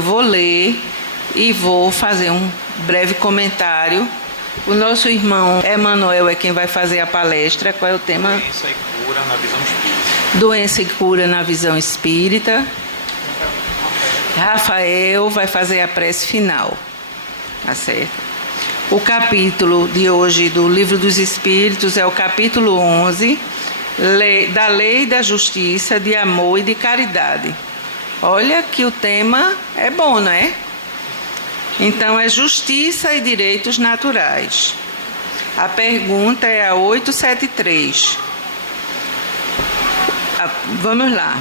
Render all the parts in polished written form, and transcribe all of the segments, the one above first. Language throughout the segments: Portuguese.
eu vou ler e vou fazer um breve comentário. O nosso irmão Emanuel é quem vai fazer a palestra. Qual é o tema? Doença e cura na visão espírita. Doença e cura na visão espírita. Rafael vai fazer a prece final. Tá certo? O capítulo de hoje do Livro dos Espíritos é o capítulo 11, da Lei da Justiça, de Amor e de Caridade. Olha que o tema é bom, não é? Então, é Justiça e Direitos Naturais. A pergunta é a 873. Vamos lá.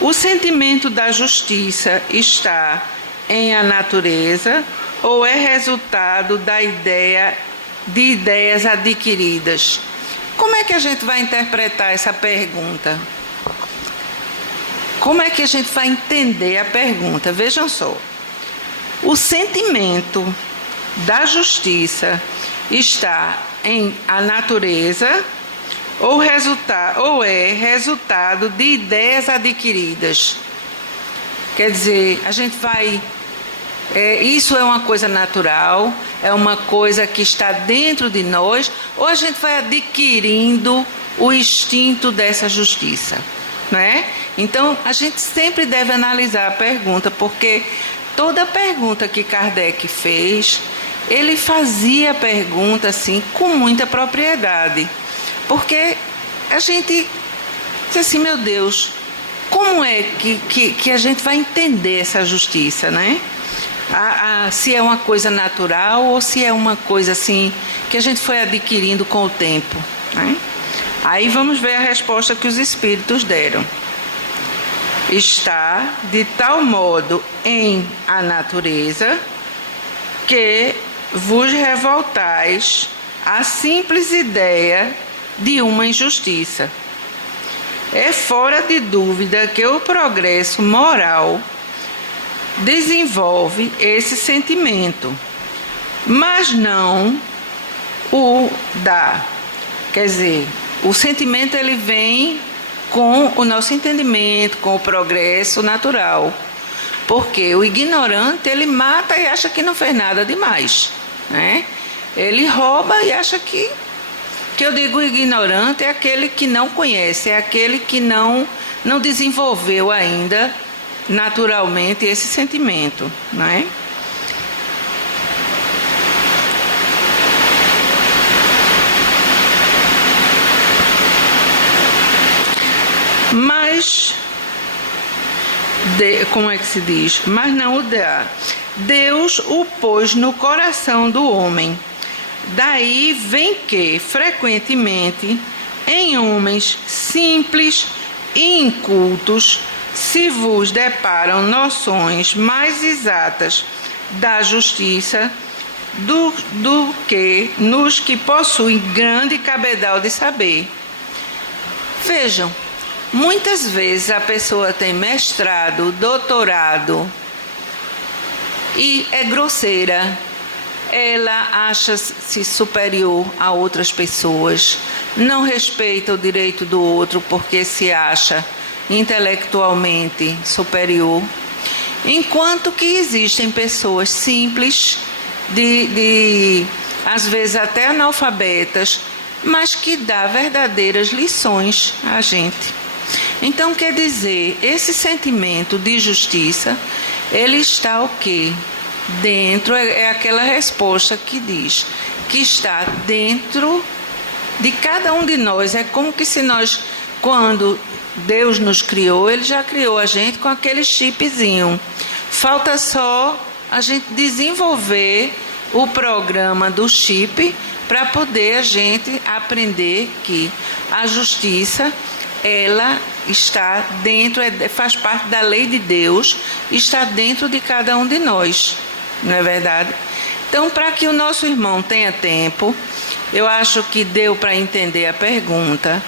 O sentimento da justiça está em a natureza ou é resultado de ideias adquiridas? Como é que a gente vai interpretar essa pergunta? Como é que a gente vai entender a pergunta? Vejam só. O sentimento da justiça está em a natureza ou é resultado de ideias adquiridas? Quer dizer, a gente vai... isso é uma coisa natural, é uma coisa que está dentro de nós, ou a gente vai adquirindo o instinto dessa justiça, não é? Então, a gente sempre deve analisar a pergunta, porque toda pergunta que Kardec fez, ele fazia a pergunta assim, com muita propriedade. Porque a gente diz assim, meu Deus, como é que a gente vai entender essa justiça, né? Se é uma coisa natural ou se é uma coisa assim que a gente foi adquirindo com o tempo, né? Aí vamos ver a resposta que os espíritos deram. Está de tal modo em a natureza que vos revoltais à simples ideia de uma injustiça. É fora de dúvida que o progresso moral desenvolve esse sentimento, mas não o dá. Quer dizer, o sentimento ele vem com o nosso entendimento, com o progresso natural. Porque o ignorante, ele mata e acha que não fez nada demais, né? Ele rouba e acha que eu digo ignorante é aquele que não conhece, é aquele que não desenvolveu ainda naturalmente esse sentimento, não é? Mas, como é que se diz? Mas não o dá. Deus o pôs no coração do homem. Daí vem que, frequentemente, em homens simples e incultos, se vos deparam noções mais exatas da justiça do que nos que possuem grande cabedal de saber. Vejam, muitas vezes a pessoa tem mestrado, doutorado e é grosseira. Ela acha-se superior a outras pessoas, não respeita o direito do outro porque se acha intelectualmente superior. Enquanto que existem pessoas simples, às vezes até analfabetas, mas que dá verdadeiras lições a gente. Então, quer dizer, esse sentimento de justiça, ele está o quê? Dentro, é aquela resposta que diz que está dentro de cada um de nós. É como que se nós, quando Deus nos criou, Ele já criou a gente com aquele chipzinho. Falta só a gente desenvolver o programa do chip para poder a gente aprender que a justiça, ela está dentro, faz parte da lei de Deus, está dentro de cada um de nós, não é verdade? Então, para que o nosso irmão tenha tempo, eu acho que deu para entender a pergunta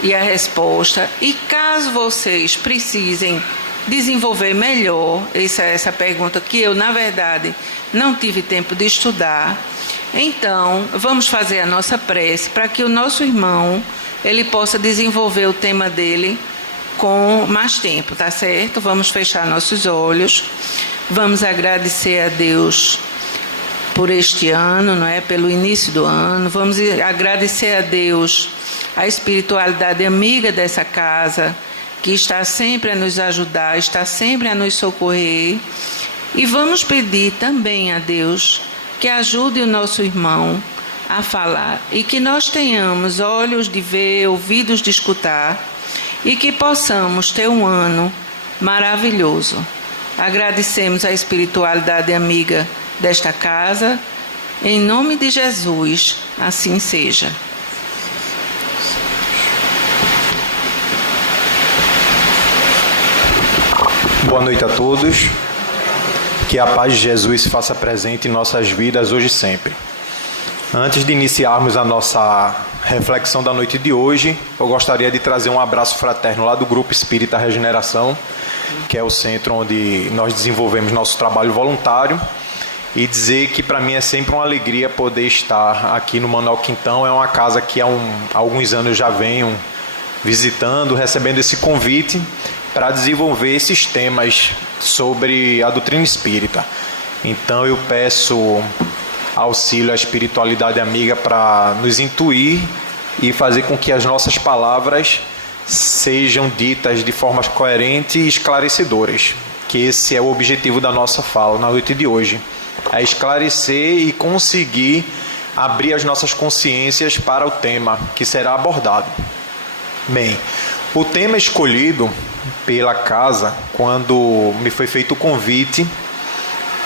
e a resposta, e caso vocês precisem desenvolver melhor essa pergunta, que eu, na verdade, não tive tempo de estudar, então, vamos fazer a nossa prece para que o nosso irmão ele possa desenvolver o tema dele com mais tempo, tá certo? Vamos fechar nossos olhos. Vamos agradecer a Deus por este ano, não é? Pelo início do ano. Vamos agradecer a Deus a espiritualidade amiga dessa casa, que está sempre a nos ajudar, está sempre a nos socorrer. E vamos pedir também a Deus que ajude o nosso irmão a falar e que nós tenhamos olhos de ver, ouvidos de escutar e que possamos ter um ano maravilhoso. Agradecemos a espiritualidade amiga desta casa. Em nome de Jesus, assim seja. Boa noite a todos. Que a paz de Jesus se faça presente em nossas vidas hoje e sempre. Antes de iniciarmos a nossa reflexão da noite de hoje, eu gostaria de trazer um abraço fraterno lá do Grupo Espírita Regeneração, que é o centro onde nós desenvolvemos nosso trabalho voluntário, e dizer que para mim é sempre uma alegria poder estar aqui no Manuel Quintão. É uma casa que há alguns anos já venho visitando, recebendo esse convite para desenvolver esses temas sobre a doutrina espírita. Então eu peço auxílio à espiritualidade amiga para nos intuir e fazer com que as nossas palavras sejam ditas de formas coerentes e esclarecedoras, que esse é o objetivo da nossa fala na noite de hoje, é esclarecer e conseguir abrir as nossas consciências para o tema que será abordado. Bem, o tema escolhido pela casa, quando me foi feito o convite,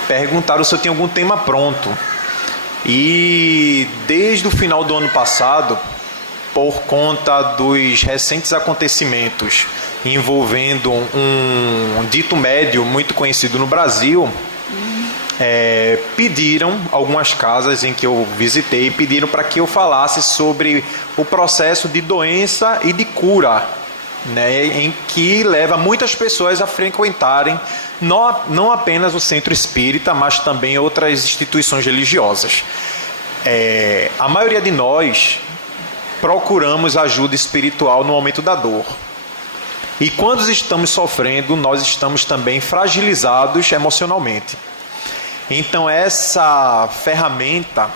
perguntaram se eu tinha algum tema pronto. E desde o final do ano passado, por conta dos recentes acontecimentos envolvendo um dito médium muito conhecido no Brasil, pediram, algumas casas em que eu visitei, pediram para que eu falasse sobre o processo de doença e de cura, né, em que leva muitas pessoas a frequentarem não apenas o centro espírita, mas também outras instituições religiosas. A maioria de nós procuramos ajuda espiritual no momento da dor. E quando estamos sofrendo, nós estamos também fragilizados emocionalmente. Então essa ferramenta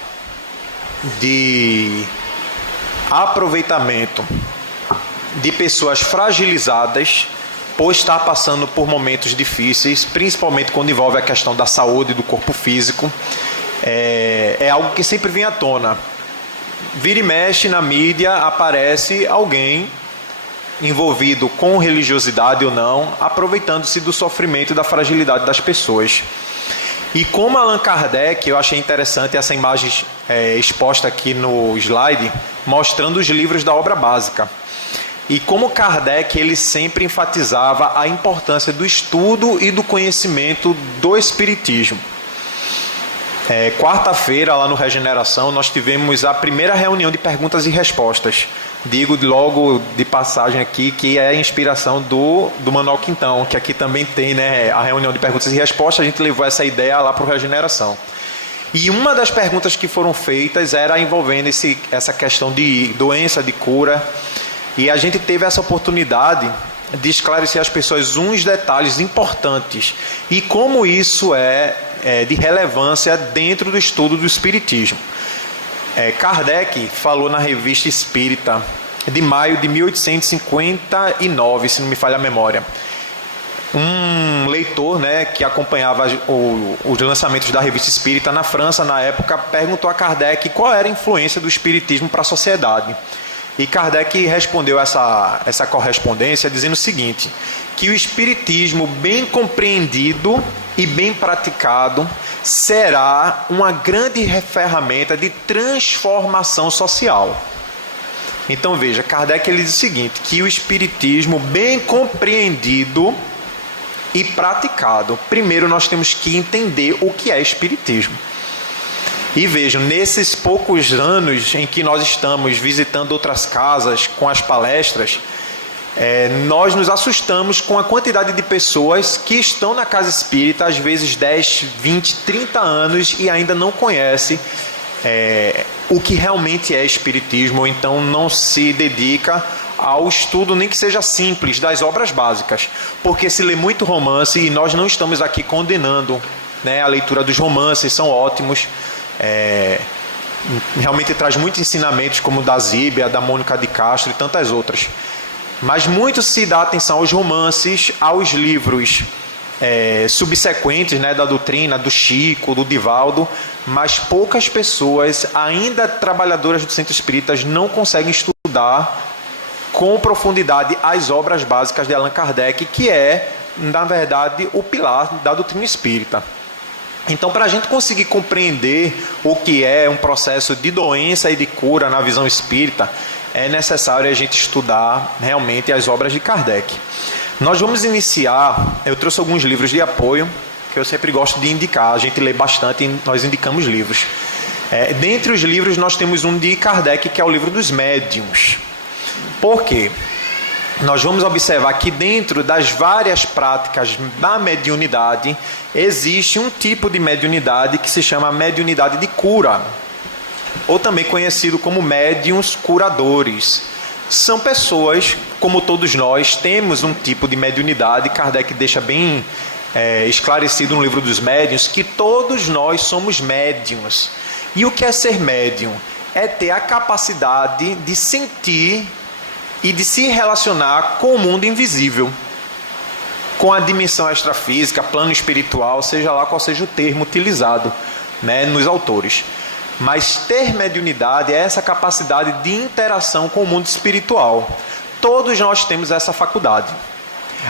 de aproveitamento de pessoas fragilizadas por estar passando por momentos difíceis, principalmente quando envolve a questão da saúde do corpo físico, é algo que sempre vem à tona. Vira e mexe na mídia, aparece alguém envolvido com religiosidade ou não, aproveitando-se do sofrimento e da fragilidade das pessoas. E como Allan Kardec, eu achei interessante essa imagem exposta aqui no slide, mostrando os livros da obra básica. E como Kardec, ele sempre enfatizava a importância do estudo e do conhecimento do Espiritismo. Quarta-feira, lá no Regeneração, nós tivemos a primeira reunião de perguntas e respostas. Digo logo de passagem aqui que é a inspiração do Manuel Quintão, que aqui também tem, né, a reunião de perguntas e respostas. A gente levou essa ideia lá para o Regeneração. E uma das perguntas que foram feitas era envolvendo essa questão de doença, de cura. E a gente teve essa oportunidade de esclarecer às pessoas uns detalhes importantes e como isso é de relevância dentro do estudo do Espiritismo. Kardec falou na Revista Espírita de maio de 1859, se não me falha a memória. Um leitor, né, que acompanhava os lançamentos da Revista Espírita na França, na época, perguntou a Kardec qual era a influência do Espiritismo para a sociedade. E Kardec respondeu essa correspondência dizendo o seguinte, que o Espiritismo bem compreendido e bem praticado será uma grande ferramenta de transformação social. Então veja, Kardec ele diz o seguinte, que o Espiritismo bem compreendido e praticado, primeiro nós temos que entender o que é Espiritismo. E vejam, nesses poucos anos em que nós estamos visitando outras casas com as palestras, nós nos assustamos com a quantidade de pessoas que estão na casa espírita, às vezes 10, 20, 30 anos e ainda não conhecem o que realmente é espiritismo, ou então não se dedica ao estudo, nem que seja simples, das obras básicas, porque se lê muito romance, e nós não estamos aqui condenando, né, a leitura dos romances, são ótimos, realmente traz muitos ensinamentos, como o da Zíbia, da Mônica de Castro e tantas outras, mas muito se dá atenção aos romances, aos livros subsequentes, né, da doutrina, do Chico, do Divaldo, mas poucas pessoas, ainda trabalhadoras do centro espíritas, não conseguem estudar com profundidade as obras básicas de Allan Kardec, que é, na verdade, o pilar da doutrina espírita. Então, para a gente conseguir compreender o que é um processo de doença e de cura na visão espírita, é necessário a gente estudar realmente as obras de Kardec. Nós vamos iniciar, eu trouxe alguns livros de apoio, que eu sempre gosto de indicar, a gente lê bastante e nós indicamos livros. Dentre os livros nós temos um de Kardec, que é o livro dos médiuns. Por quê? Nós vamos observar que dentro das várias práticas da mediunidade, existe um tipo de mediunidade que se chama mediunidade de cura, ou também conhecido como médiuns curadores. São pessoas, como todos nós, temos um tipo de mediunidade. Kardec deixa bem esclarecido no livro dos médiuns que todos nós somos médiuns. E o que é ser médium? É ter a capacidade de sentir e de se relacionar com o mundo invisível, com a dimensão extrafísica, plano espiritual, seja lá qual seja o termo utilizado, né, nos autores. Mas ter mediunidade é essa capacidade de interação com o mundo espiritual. Todos nós temos essa faculdade.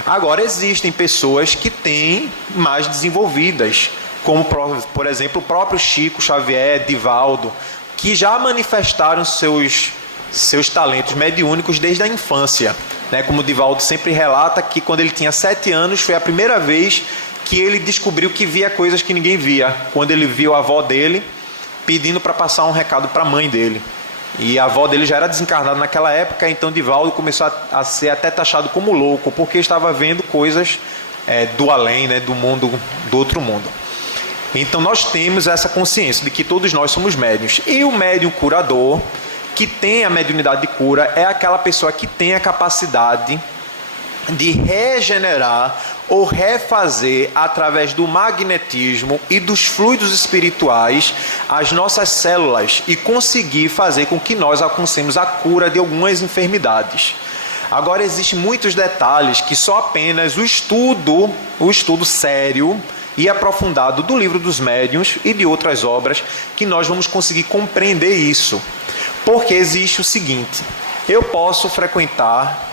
Agora, existem pessoas que têm mais desenvolvidas, como, por exemplo, o próprio Chico Xavier, Divaldo, que já manifestaram seus talentos mediúnicos desde a infância, né? Como o Divaldo sempre relata que quando ele tinha 7 anos foi a primeira vez que ele descobriu que via coisas que ninguém via, quando ele viu a avó dele pedindo para passar um recado para a mãe dele. E a avó dele já era desencarnada naquela época, então Divaldo começou a ser até taxado como louco, porque estava vendo coisas do além, né? Do mundo, do outro mundo. Então nós temos essa consciência de que todos nós somos médiuns. E o médium curador, que tem a mediunidade de cura, é aquela pessoa que tem a capacidade de regenerar ou refazer através do magnetismo e dos fluidos espirituais as nossas células e conseguir fazer com que nós alcancemos a cura de algumas enfermidades. Agora, existem muitos detalhes que só apenas o estudo sério e aprofundado do livro dos médiuns e de outras obras que nós vamos conseguir compreender isso. Porque existe o seguinte: eu posso frequentar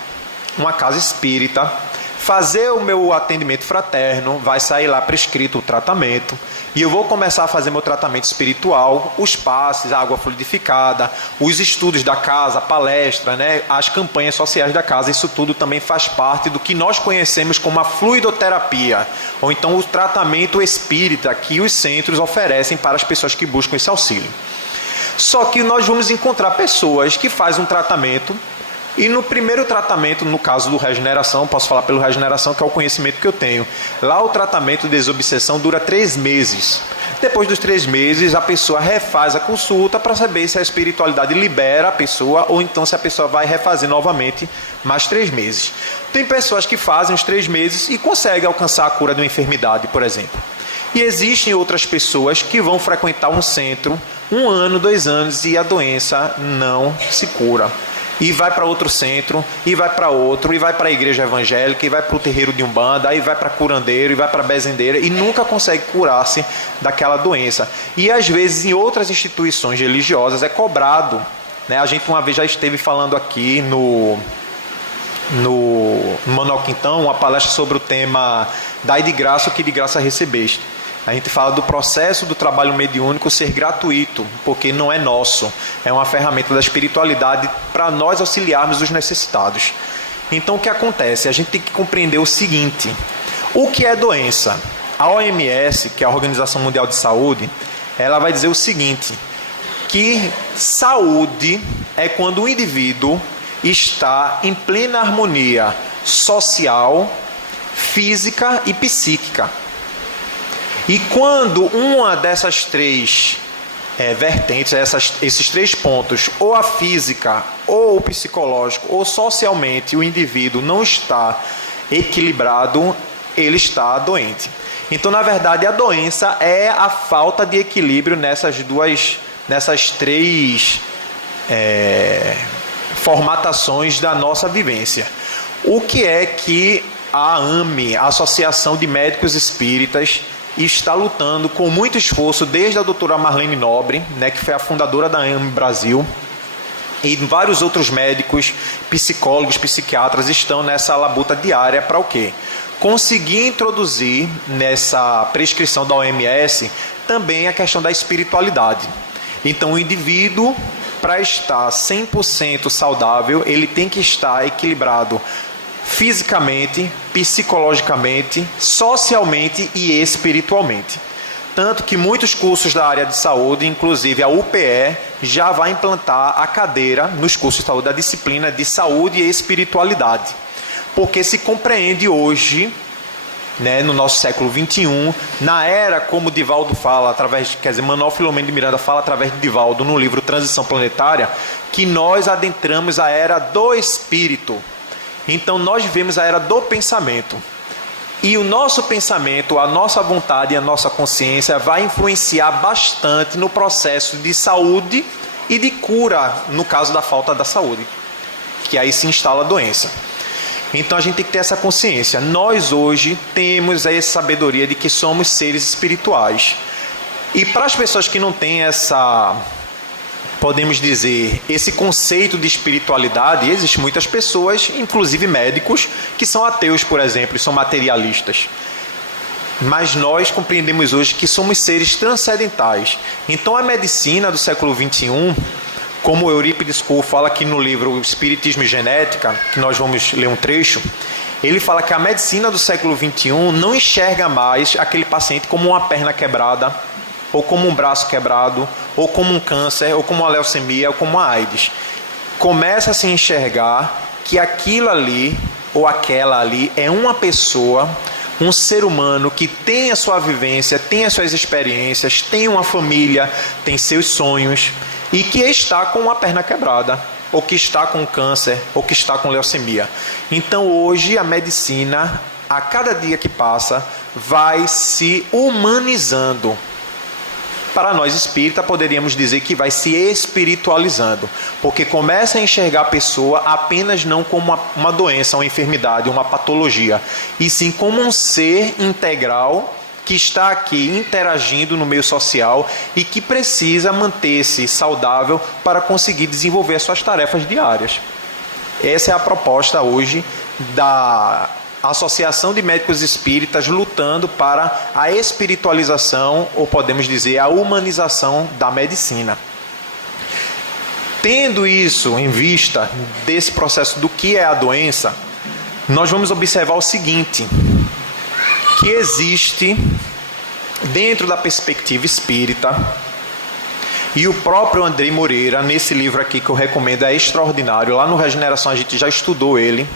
uma casa espírita, fazer o meu atendimento fraterno, vai sair lá prescrito o tratamento, e eu vou começar a fazer meu tratamento espiritual, os passes, a água fluidificada, os estudos da casa, a palestra, né, as campanhas sociais da casa. Isso tudo também faz parte do que nós conhecemos como a fluidoterapia, ou então o tratamento espírita que os centros oferecem para as pessoas que buscam esse auxílio. Só que nós vamos encontrar pessoas que fazem um tratamento, e no primeiro tratamento, no caso do regeneração, posso falar pelo regeneração, que é o conhecimento que eu tenho, lá o tratamento de desobsessão dura 3 meses. Depois dos 3 meses, a pessoa refaz a consulta para saber se a espiritualidade libera a pessoa, ou então se a pessoa vai refazer novamente mais 3 meses. Tem pessoas que fazem os 3 meses e conseguem alcançar a cura de uma enfermidade, por exemplo. E existem outras pessoas que vão frequentar um centro 1 ano, 2 anos, e a doença não se cura. E vai para outro centro, e vai para outro, e vai para a igreja evangélica, e vai para o terreiro de Umbanda, aí vai para curandeiro, e vai para bezendeira, e nunca consegue curar-se daquela doença. E às vezes em outras instituições religiosas é cobrado, né? A gente uma vez já esteve falando aqui no Manuel Quintão, uma palestra sobre o tema "Dai de graça o que de graça recebeste". A gente fala do processo do trabalho mediúnico ser gratuito, porque não é nosso. É uma ferramenta da espiritualidade para nós auxiliarmos os necessitados. Então o que acontece? A gente tem que compreender o seguinte: o que é doença? A OMS, que é a Organização Mundial de Saúde, ela vai dizer o seguinte, que saúde é quando o indivíduo está em plena harmonia social, física e psíquica. E quando uma dessas 3 vertentes, esses 3 pontos, ou a física, ou o psicológico, ou socialmente o indivíduo não está equilibrado, ele está doente. Então, na verdade, a doença é a falta de equilíbrio nessas 3 formatações da nossa vivência. O que é que a AME, a Associação de Médicos Espíritas, está lutando com muito esforço desde a doutora Marlene Nobre, né, que foi a fundadora da AME Brasil, e vários outros médicos, psicólogos, psiquiatras estão nessa labuta diária para o quê? Conseguir introduzir nessa prescrição da OMS também a questão da espiritualidade. Então, o indivíduo, para estar 100% saudável, ele tem que estar equilibrado fisicamente, psicologicamente, socialmente e espiritualmente. Tanto que muitos cursos da área de saúde, inclusive a UPE, já vai implantar a cadeira nos cursos de saúde, a disciplina de saúde e espiritualidade. Porque se compreende hoje, né, no nosso século XXI, na era, como Divaldo fala, Manuel Filomeno de Miranda fala através de Divaldo no livro Transição Planetária, que nós adentramos a era do espírito. Então nós vivemos a era do pensamento. E o nosso pensamento, a nossa vontade e a nossa consciência vai influenciar bastante no processo de saúde e de cura, no caso da falta da saúde, que aí se instala a doença. Então a gente tem que ter essa consciência. Nós hoje temos essa sabedoria de que somos seres espirituais. E para as pessoas que não têm podemos dizer, esse conceito de espiritualidade, existem muitas pessoas, inclusive médicos, que são ateus, por exemplo, e são materialistas. Mas nós compreendemos hoje que somos seres transcendentais. Então a medicina do século XXI, como Eurípides Couto fala aqui no livro Espiritismo e Genética, que nós vamos ler um trecho, ele fala que a medicina do século XXI não enxerga mais aquele paciente como uma perna quebrada, ou como um braço quebrado, ou como um câncer, ou como uma leucemia, ou como uma AIDS. Começa a se enxergar que aquilo ali, ou aquela ali, é uma pessoa, um ser humano que tem a sua vivência, tem as suas experiências, tem uma família, tem seus sonhos, e que está com uma perna quebrada, ou que está com câncer, ou que está com leucemia. Então hoje a medicina, a cada dia que passa, vai se humanizando. Para nós espírita, poderíamos dizer que vai se espiritualizando, porque começa a enxergar a pessoa apenas não como uma doença, uma enfermidade, uma patologia, e sim como um ser integral que está aqui interagindo no meio social e que precisa manter-se saudável para conseguir desenvolver as suas tarefas diárias. Essa é a proposta hoje da Associação de Médicos Espíritas, lutando para a espiritualização, ou podemos dizer, a humanização da medicina. Tendo isso em vista desse processo do que é a doença, nós vamos observar o seguinte, que existe, dentro da perspectiva espírita, e o próprio Andrei Moreira, nesse livro aqui que eu recomendo, é extraordinário, lá no Regeneração a gente já estudou ele,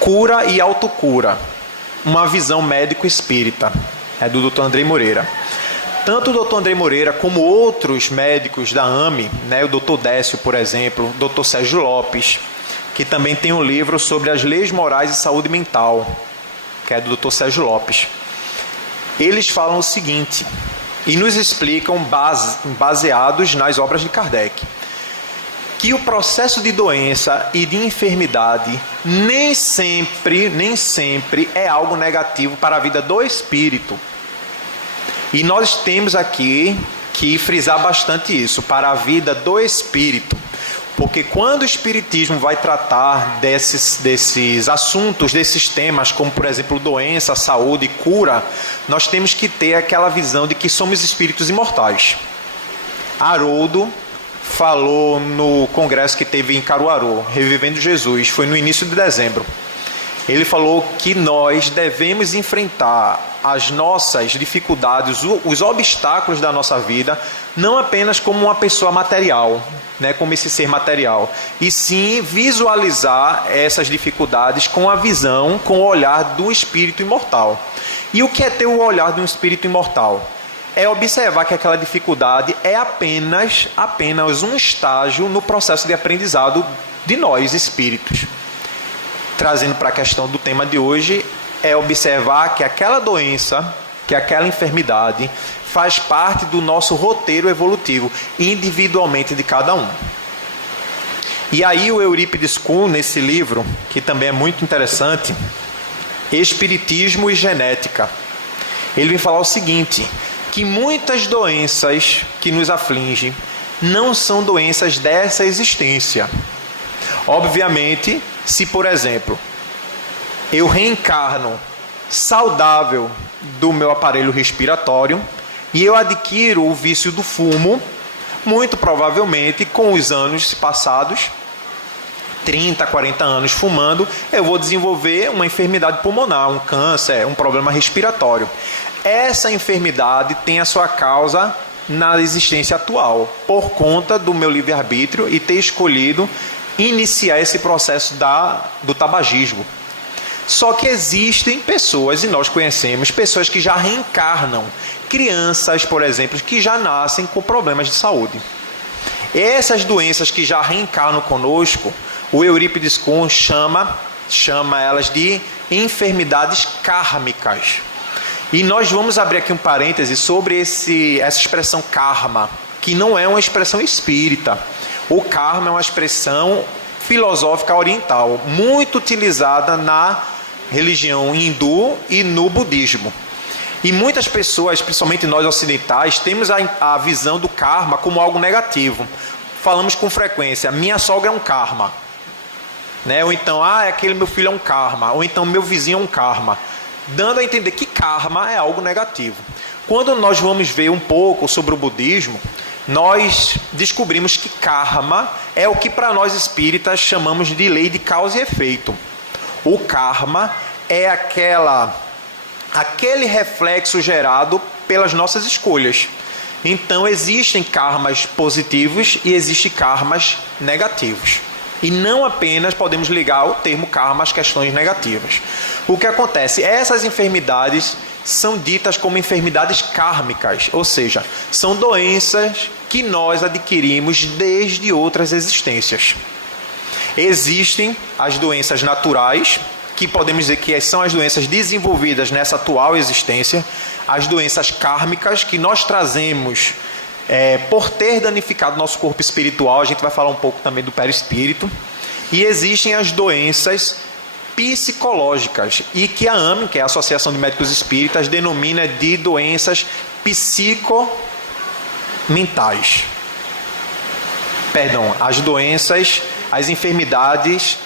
Cura e Autocura, uma visão médico-espírita, é do Dr. Andrei Moreira. Tanto o Dr. Andrei Moreira como outros médicos da AME, né, o Dr. Décio, por exemplo, o Dr. Sérgio Lopes, que também tem um livro sobre as leis morais e saúde mental, que é do Dr. Sérgio Lopes. Eles falam o seguinte, e nos explicam baseados nas obras de Kardec, que o processo de doença e de enfermidade nem sempre é algo negativo para a vida do espírito. E nós temos aqui que frisar bastante isso, para a vida do espírito. Porque quando o espiritismo vai tratar desses assuntos, desses temas, como por exemplo doença, saúde e cura, nós temos que ter aquela visão de que somos espíritos imortais. Haroldo falou no congresso que teve em Caruaru, Revivendo Jesus, foi no início de dezembro. Ele falou que nós devemos enfrentar as nossas dificuldades, os obstáculos da nossa vida, não apenas como uma pessoa material, né, como esse ser material, e sim visualizar essas dificuldades com a visão, com o olhar do espírito imortal. E o que é ter o olhar de um espírito imortal? é observar que aquela dificuldade é apenas um estágio no processo de aprendizado de nós, espíritos. Trazendo para a questão do tema de hoje, é observar que aquela doença, que aquela enfermidade faz parte do nosso roteiro evolutivo, individualmente de cada um. E aí o Eurípides Kuhn, nesse livro, que também é muito interessante, Espiritismo e Genética, ele vem falar o seguinte, que muitas doenças que nos afligem não são doenças dessa existência. Obviamente, se, por exemplo, eu reencarno saudável do meu aparelho respiratório e eu adquiro o vício do fumo, muito provavelmente, com os anos passados, 30, 40 anos fumando, eu vou desenvolver uma enfermidade pulmonar, um câncer, um problema respiratório. Essa enfermidade tem a sua causa na existência atual, por conta do meu livre-arbítrio e ter escolhido iniciar esse processo do tabagismo. Só que existem pessoas, e nós conhecemos, pessoas que já reencarnam, crianças, por exemplo, que já nascem com problemas de saúde. Essas doenças que já reencarnam conosco, o Eurípides Kuhn chama elas de enfermidades kármicas. E nós vamos abrir aqui um parêntese sobre essa expressão karma, que não é uma expressão espírita. O karma é uma expressão filosófica oriental, muito utilizada na religião hindu e no budismo. E muitas pessoas, principalmente nós ocidentais, temos a visão do karma como algo negativo. Falamos com frequência, minha sogra é um karma. Né? Ou então, aquele meu filho é um karma. Ou então, meu vizinho é um karma. Dando a entender que karma é algo negativo. Quando nós vamos ver um pouco sobre o budismo, nós descobrimos que karma é o que para nós espíritas chamamos de lei de causa e efeito. O karma é aquele reflexo gerado pelas nossas escolhas. Então existem karmas positivos e existem karmas negativos. E não apenas podemos ligar o termo karma às questões negativas. O que acontece? Essas enfermidades são ditas como enfermidades kármicas, ou seja, são doenças que nós adquirimos desde outras existências. Existem as doenças naturais, que podemos dizer que são as doenças desenvolvidas nessa atual existência, as doenças kármicas que nós trazemos por ter danificado nosso corpo espiritual. A gente vai falar um pouco também do perispírito. E existem as doenças psicológicas, e que a AME, que é a Associação de Médicos Espíritas, denomina de doenças psicomentais. As enfermidades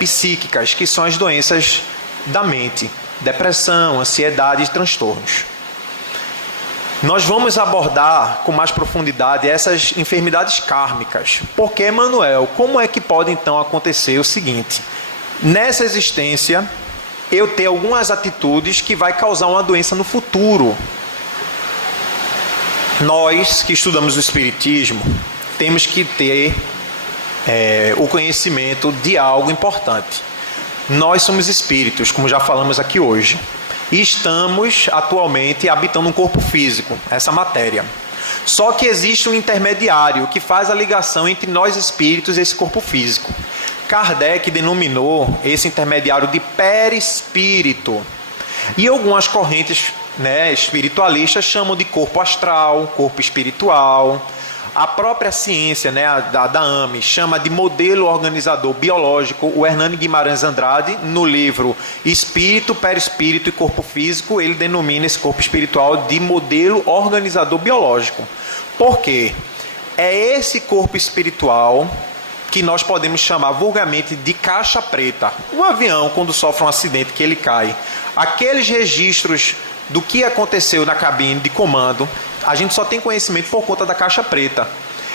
psíquicas, que são as doenças da mente, depressão, ansiedade e transtornos. Nós vamos abordar com mais profundidade essas enfermidades kármicas. Porque, Manuel, como é que pode então acontecer o seguinte? Nessa existência, eu ter algumas atitudes que vai causar uma doença no futuro. Nós que estudamos o Espiritismo, temos que ter o conhecimento de algo importante. Nós somos espíritos, como já falamos aqui hoje. E estamos atualmente habitando um corpo físico, essa matéria. Só que existe um intermediário que faz a ligação entre nós espíritos e esse corpo físico. Kardec denominou esse intermediário de perispírito. E algumas correntes espiritualistas chamam de corpo astral, corpo espiritual. A própria ciência da AME chama de modelo organizador biológico. O Hernani Guimarães Andrade, no livro Espírito, Perispírito e Corpo Físico, ele denomina esse corpo espiritual de modelo organizador biológico. Por quê? É esse corpo espiritual que nós podemos chamar vulgarmente de caixa preta. Um avião, quando sofre um acidente que ele cai, aqueles registros do que aconteceu na cabine de comando, a gente só tem conhecimento por conta da caixa preta.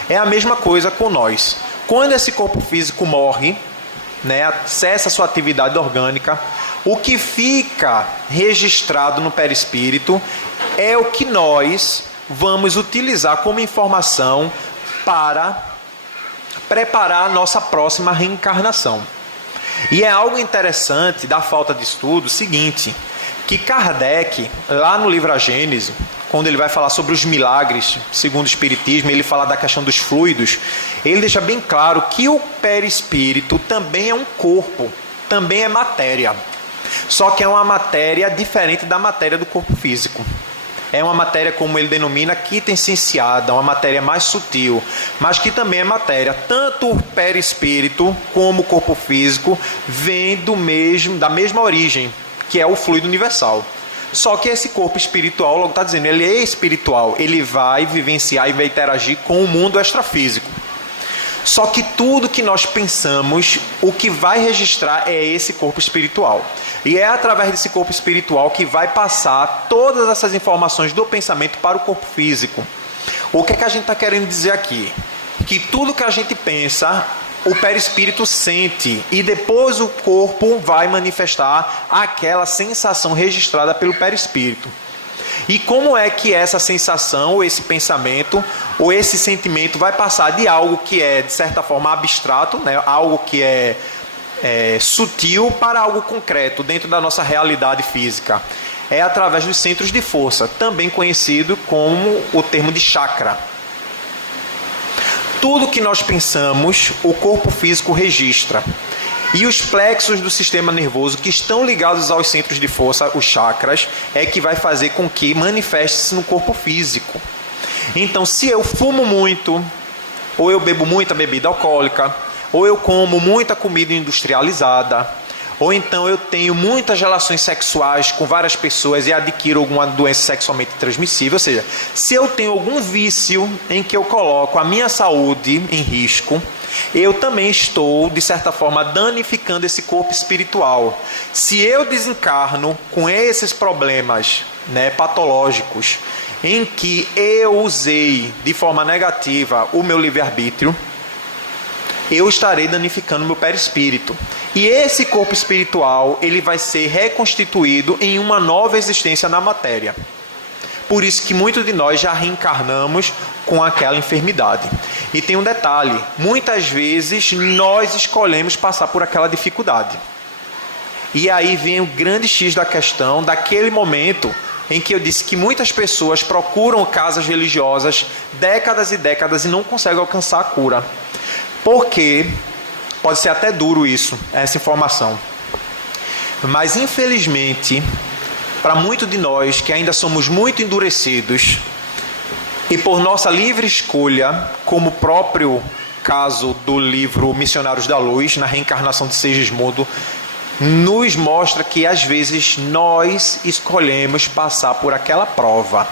É a mesma coisa com nós. Quando esse corpo físico morre, cessa sua atividade orgânica, o que fica registrado no perispírito é o que nós vamos utilizar como informação para preparar a nossa próxima reencarnação. E é algo interessante da falta de estudo o seguinte, que Kardec, lá no livro A Gênese, quando ele vai falar sobre os milagres, segundo o Espiritismo, ele fala da questão dos fluidos, ele deixa bem claro que o perispírito também é um corpo, também é matéria. Só que é uma matéria diferente da matéria do corpo físico. É uma matéria, como ele denomina, quintessenciada, uma matéria mais sutil, mas que também é matéria. Tanto o perispírito como o corpo físico vêm da mesma origem, que é o fluido universal. Só que esse corpo espiritual, logo está dizendo, ele é espiritual, ele vai vivenciar e vai interagir com o mundo extrafísico. Só que tudo que nós pensamos, o que vai registrar é esse corpo espiritual. E é através desse corpo espiritual que vai passar todas essas informações do pensamento para o corpo físico. O que é que a gente está querendo dizer aqui? Que tudo que a gente pensa, o perispírito sente, e depois o corpo vai manifestar aquela sensação registrada pelo perispírito. E como é que essa sensação, ou esse pensamento, ou esse sentimento vai passar de algo que é, de certa forma, abstrato, né? Algo que é sutil, para algo concreto dentro da nossa realidade física? É através dos centros de força, também conhecido como o termo de chakra. Tudo que nós pensamos, o corpo físico registra. E os plexos do sistema nervoso que estão ligados aos centros de força, os chakras, é que vai fazer com que manifeste-se no corpo físico. Então, se eu fumo muito, ou eu bebo muita bebida alcoólica, ou eu como muita comida industrializada, ou então eu tenho muitas relações sexuais com várias pessoas e adquiro alguma doença sexualmente transmissível, ou seja, se eu tenho algum vício em que eu coloco a minha saúde em risco, eu também estou, de certa forma, danificando esse corpo espiritual. Se eu desencarno com esses problemas, né, patológicos, em que eu usei de forma negativa o meu livre-arbítrio, eu estarei danificando o meu perispírito. E esse corpo espiritual, ele vai ser reconstituído em uma nova existência na matéria. Por isso que muitos de nós já reencarnamos com aquela enfermidade. E tem um detalhe, muitas vezes nós escolhemos passar por aquela dificuldade. E aí vem o grande X da questão, daquele momento em que eu disse que muitas pessoas procuram casas religiosas décadas e décadas e não conseguem alcançar a cura. Porque pode ser até duro isso, essa informação. Mas infelizmente, para muitos de nós que ainda somos muito endurecidos, e por nossa livre escolha, como o próprio caso do livro Missionários da Luz, na reencarnação de Segismundo, nos mostra que às vezes nós escolhemos passar por aquela prova.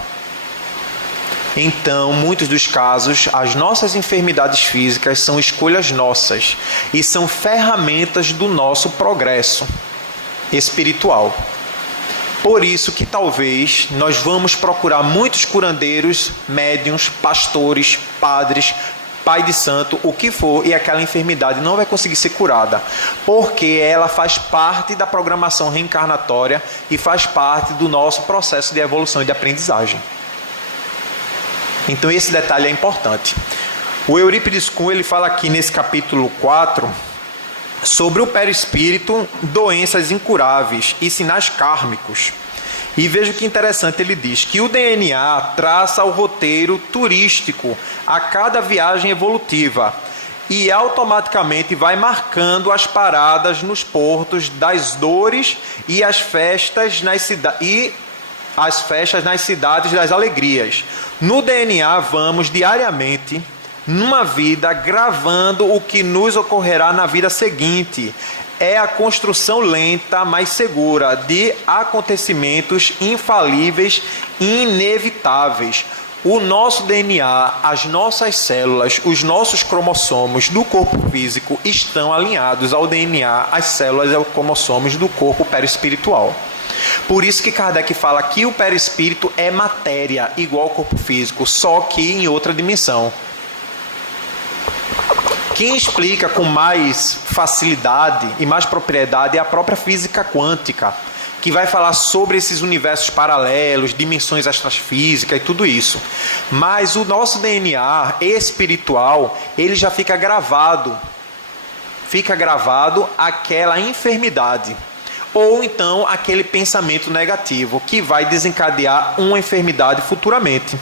Então, muitos dos casos, as nossas enfermidades físicas são escolhas nossas e são ferramentas do nosso progresso espiritual. Por isso que talvez nós vamos procurar muitos curandeiros, médiuns, pastores, padres, pai de santo, o que for, e aquela enfermidade não vai conseguir ser curada, porque ela faz parte da programação reencarnatória e faz parte do nosso processo de evolução e de aprendizagem. Então esse detalhe é importante. O Eurípides Kuhn, ele fala aqui nesse capítulo 4 sobre o perispírito, doenças incuráveis e sinais kármicos. E veja que interessante, ele diz que o DNA traça o roteiro turístico a cada viagem evolutiva e automaticamente vai marcando as paradas nos portos das dores e as festas nas cidades das alegrias. No DNA vamos diariamente numa vida gravando o que nos ocorrerá na vida seguinte. É a construção lenta, mas segura, de acontecimentos infalíveis e inevitáveis. O nosso DNA, as nossas células, os nossos cromossomos do corpo físico estão alinhados ao DNA, as células e os cromossomos do corpo perispiritual. Por isso que Kardec fala que o perispírito é matéria, igual ao corpo físico, só que em outra dimensão. Quem explica com mais facilidade e mais propriedade é a própria física quântica, que vai falar sobre esses universos paralelos, dimensões astrofísicas e tudo isso. Mas o nosso DNA espiritual, ele já fica gravado aquela enfermidade. ou então aquele pensamento negativo que vai desencadear uma enfermidade futuramente.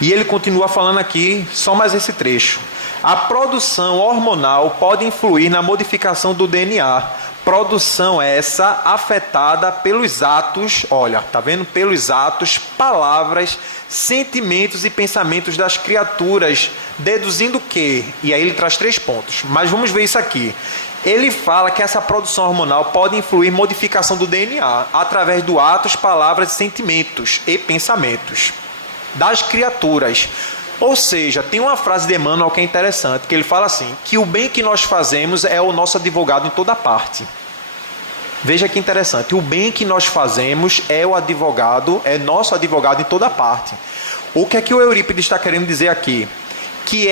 E ele continua falando aqui, só mais esse trecho. A produção hormonal pode influir na modificação do DNA. Produção essa afetada pelos atos, olha, tá vendo? Pelos atos, palavras, sentimentos e pensamentos das criaturas, deduzindo que, e aí ele traz 3 pontos, mas vamos ver isso aqui. Ele fala que essa produção hormonal pode influir na modificação do DNA, através do atos, palavras, sentimentos e pensamentos das criaturas. Ou seja, tem uma frase de Emmanuel que é interessante, que ele fala assim, que o bem que nós fazemos é o nosso advogado em toda parte. Veja que interessante, o bem que nós fazemos é o advogado, é nosso advogado em toda parte. O que é que o Eurípides está querendo dizer aqui? Que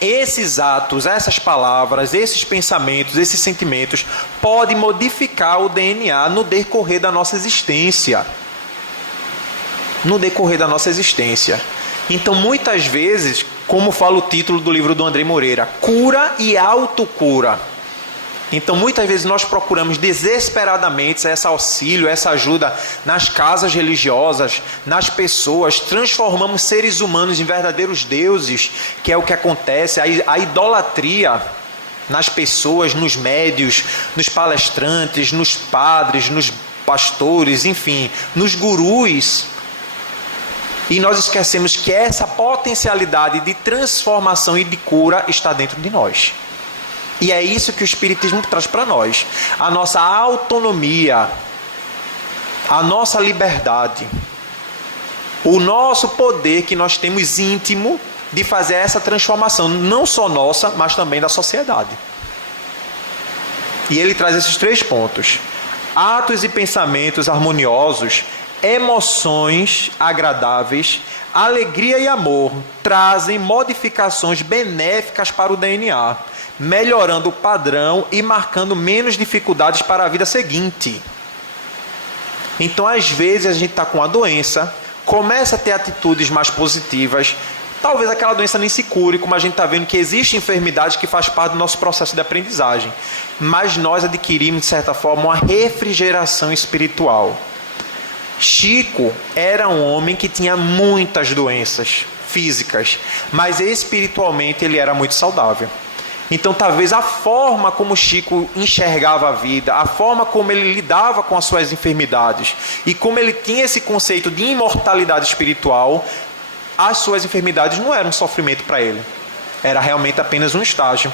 esses atos, essas palavras, esses pensamentos, esses sentimentos podem modificar o DNA no decorrer da nossa existência. No decorrer da nossa existência. Então, muitas vezes, como fala o título do livro do André Moreira, cura e autocura. Então, muitas vezes nós procuramos desesperadamente esse auxílio, essa ajuda nas casas religiosas, nas pessoas, transformamos seres humanos em verdadeiros deuses, que é o que acontece, a idolatria nas pessoas, nos médios, nos palestrantes, nos padres, nos pastores, enfim, nos gurus. E nós esquecemos que essa potencialidade de transformação e de cura está dentro de nós. E é isso que o Espiritismo traz para nós. A nossa autonomia, a nossa liberdade, o nosso poder que nós temos íntimo de fazer essa transformação, não só nossa, mas também da sociedade. E ele traz esses 3 pontos. Atos e pensamentos harmoniosos, emoções agradáveis, alegria e amor trazem modificações benéficas para o DNA, melhorando o padrão e marcando menos dificuldades para a vida seguinte. Então, às vezes, a gente está com a doença, começa a ter atitudes mais positivas, talvez aquela doença nem se cure, como a gente está vendo que existe enfermidade que faz parte do nosso processo de aprendizagem, mas nós adquirimos, de certa forma, uma refrigeração espiritual. Chico era um homem que tinha muitas doenças físicas, mas espiritualmente ele era muito saudável. Então talvez a forma como Chico enxergava a vida, a forma como ele lidava com as suas enfermidades e como ele tinha esse conceito de imortalidade espiritual, as suas enfermidades não eram um sofrimento para ele, era realmente apenas um estágio.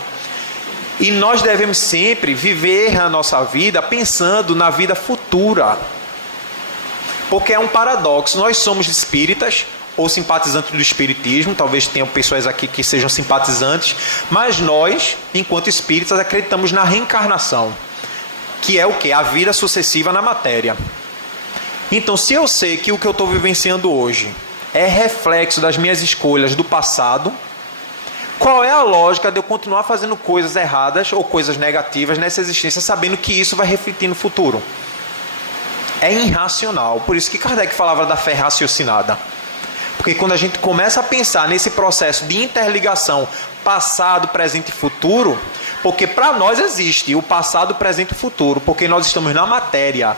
E nós devemos sempre viver a nossa vida pensando na vida futura. Porque é um paradoxo, nós somos espíritas ou simpatizantes do espiritismo, talvez tenham pessoas aqui que sejam simpatizantes, mas nós, enquanto espíritas, acreditamos na reencarnação, que é o quê? A vida sucessiva na matéria. Então, se eu sei que o que eu estou vivenciando hoje é reflexo das minhas escolhas do passado, qual é a lógica de eu continuar fazendo coisas erradas ou coisas negativas nessa existência, sabendo que isso vai refletir no futuro? É irracional. Por isso que Kardec falava da fé raciocinada. Porque quando a gente começa a pensar nesse processo de interligação passado, presente e futuro, porque para nós existe o passado, presente e futuro, porque nós estamos na matéria.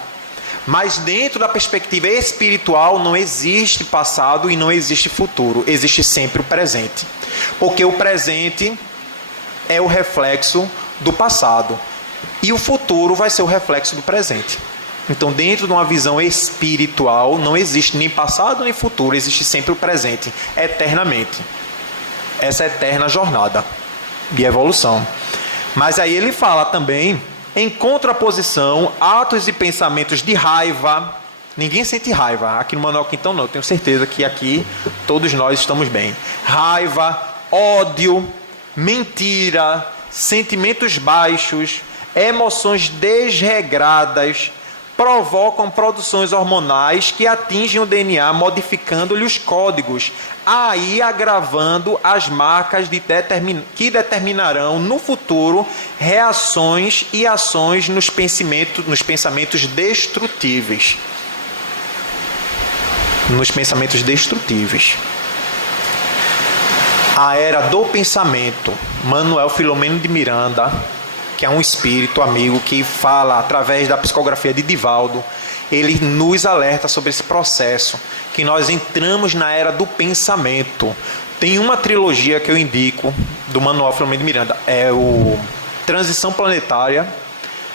Mas dentro da perspectiva espiritual não existe passado e não existe futuro. Existe sempre o presente. Porque o presente é o reflexo do passado. E o futuro vai ser o reflexo do presente. Então, dentro de uma visão espiritual, não existe nem passado nem futuro, existe sempre o presente, eternamente. Essa eterna jornada de evolução. Mas aí ele fala também, em contraposição, atos e pensamentos de raiva. Ninguém sente raiva, aqui no Manuel Quintão não, tenho certeza que aqui todos nós estamos bem. Raiva, ódio, mentira, sentimentos baixos, emoções desregradas, provocam produções hormonais que atingem o DNA, modificando-lhe os códigos, aí agravando as marcas que determinarão no futuro reações e ações nos pensamentos destrutíveis. Nos pensamentos destrutíveis. A era do pensamento, Manuel Filomeno de Miranda, que é um espírito amigo que fala através da psicografia de Divaldo, ele nos alerta sobre esse processo, que nós entramos na era do pensamento. Tem uma trilogia que eu indico, do Manuel Filomeno de Miranda, é o Transição Planetária,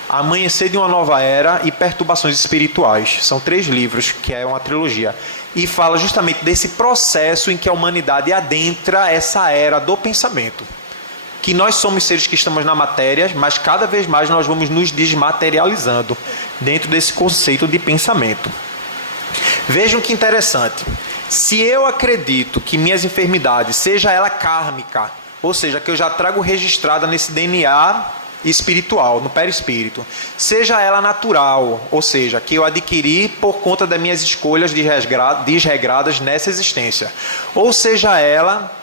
Amanhecer de uma Nova Era e Perturbações Espirituais. São 3 livros, que é uma trilogia. E fala justamente desse processo em que a humanidade adentra essa era do pensamento. Que nós somos seres que estamos na matéria, mas cada vez mais nós vamos nos desmaterializando dentro desse conceito de pensamento. Vejam que interessante. Se eu acredito que minhas enfermidades, seja ela kármica, ou seja, que eu já trago registrada nesse DNA espiritual, no perispírito, seja ela natural, ou seja, que eu adquiri por conta das minhas escolhas desregradas nessa existência, ou seja ela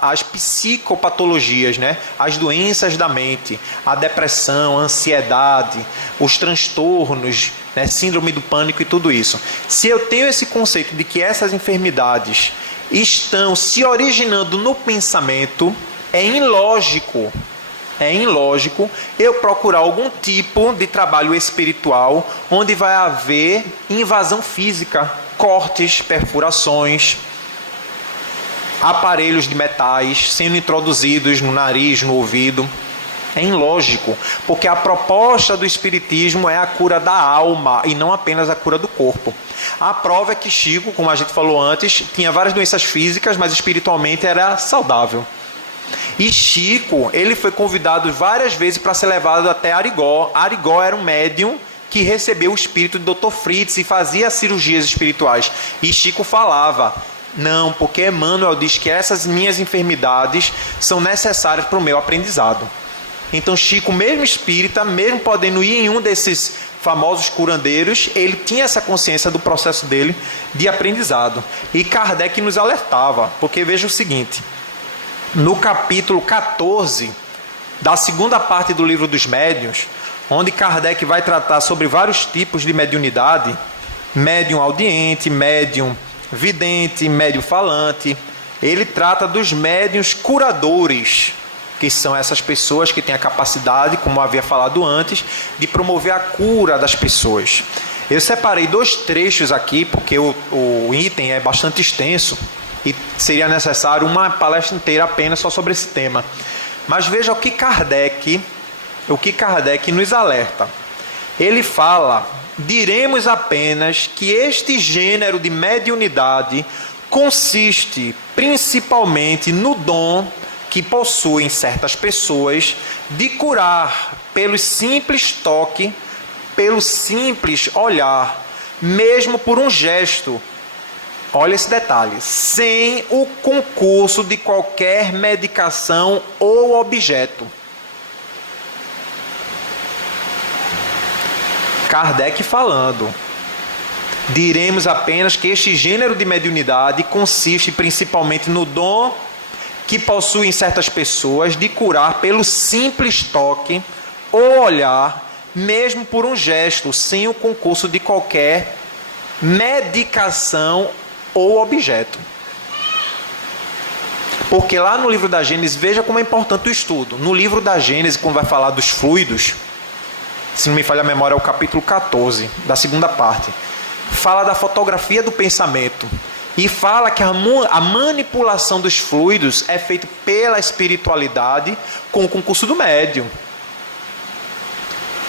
as psicopatologias, né? As doenças da mente, a depressão, a ansiedade, os transtornos, né? Síndrome do pânico e tudo isso. Se eu tenho esse conceito de que essas enfermidades estão se originando no pensamento, é ilógico eu procurar algum tipo de trabalho espiritual onde vai haver invasão física, cortes, perfurações, aparelhos de metais sendo introduzidos no nariz, no ouvido. É ilógico, porque a proposta do espiritismo é a cura da alma e não apenas a cura do corpo. A prova é que Chico, como a gente falou antes, tinha várias doenças físicas, mas espiritualmente era saudável. E Chico, ele foi convidado várias vezes para ser levado até Arigó. Arigó era um médium que recebeu o espírito de Dr. Fritz e fazia cirurgias espirituais. E Chico falava: não, porque Emmanuel diz que essas minhas enfermidades são necessárias para o meu aprendizado. Então Chico, mesmo espírita, mesmo podendo ir em um desses famosos curandeiros, ele tinha essa consciência do processo dele de aprendizado. E Kardec nos alertava, porque veja o seguinte: no capítulo 14 da segunda parte do Livro dos Médiuns, onde Kardec vai tratar sobre vários tipos de mediunidade, médium audiente, médium vidente, médium falante, ele trata dos médiuns curadores, que são essas pessoas que têm a capacidade, como eu havia falado antes, de promover a cura das pessoas. Eu separei 2 trechos aqui, porque o item é bastante extenso, e seria necessário uma palestra inteira apenas só sobre esse tema. Mas veja o que Kardec nos alerta. Ele fala: diremos apenas que este gênero de mediunidade consiste principalmente no dom que possuem certas pessoas de curar pelo simples toque, pelo simples olhar, mesmo por um gesto. Olha esse detalhe: sem o concurso de qualquer medicação ou objeto. Kardec falando: diremos apenas que este gênero de mediunidade consiste principalmente no dom que possuem certas pessoas de curar pelo simples toque ou olhar, mesmo por um gesto, sem o concurso de qualquer medicação ou objeto. Porque lá no livro da Gênesis, veja como é importante o estudo. No livro da Gênesis, quando vai falar dos fluidos, se não me falha a memória, é o capítulo 14, da segunda parte, fala da fotografia do pensamento e fala que a manipulação dos fluidos é feita pela espiritualidade com o concurso do médium.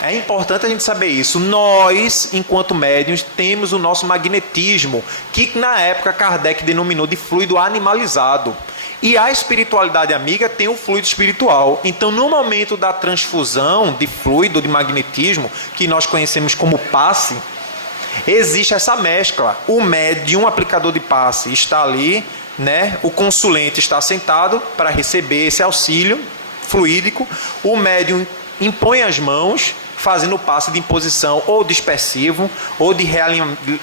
É importante a gente saber isso. Nós, enquanto médiuns, temos o nosso magnetismo, que na época Kardec denominou de fluido animalizado. E a espiritualidade amiga tem o fluido espiritual. Então, no momento da transfusão de fluido, de magnetismo, que nós conhecemos como passe, existe essa mescla. O médium, aplicador de passe, está ali, né? O consulente está sentado para receber esse auxílio fluídico. O médium impõe as mãos, fazendo o passe de imposição ou dispersivo, ou de